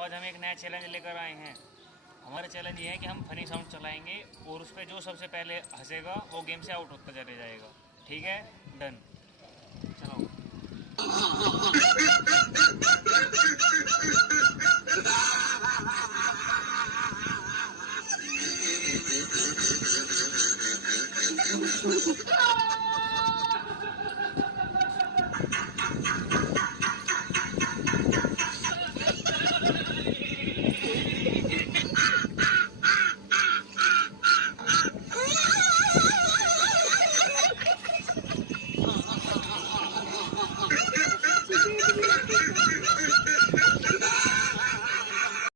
आज हम एक नया चैलेंज लेकर आए हैं। हमारा चैलेंज ये है कि हम फनी साउंड चलाएंगे और उस पर जो सबसे पहले हंसेगा वो गेम से आउट होता चले जाएगा। ठीक है, डन। चलो।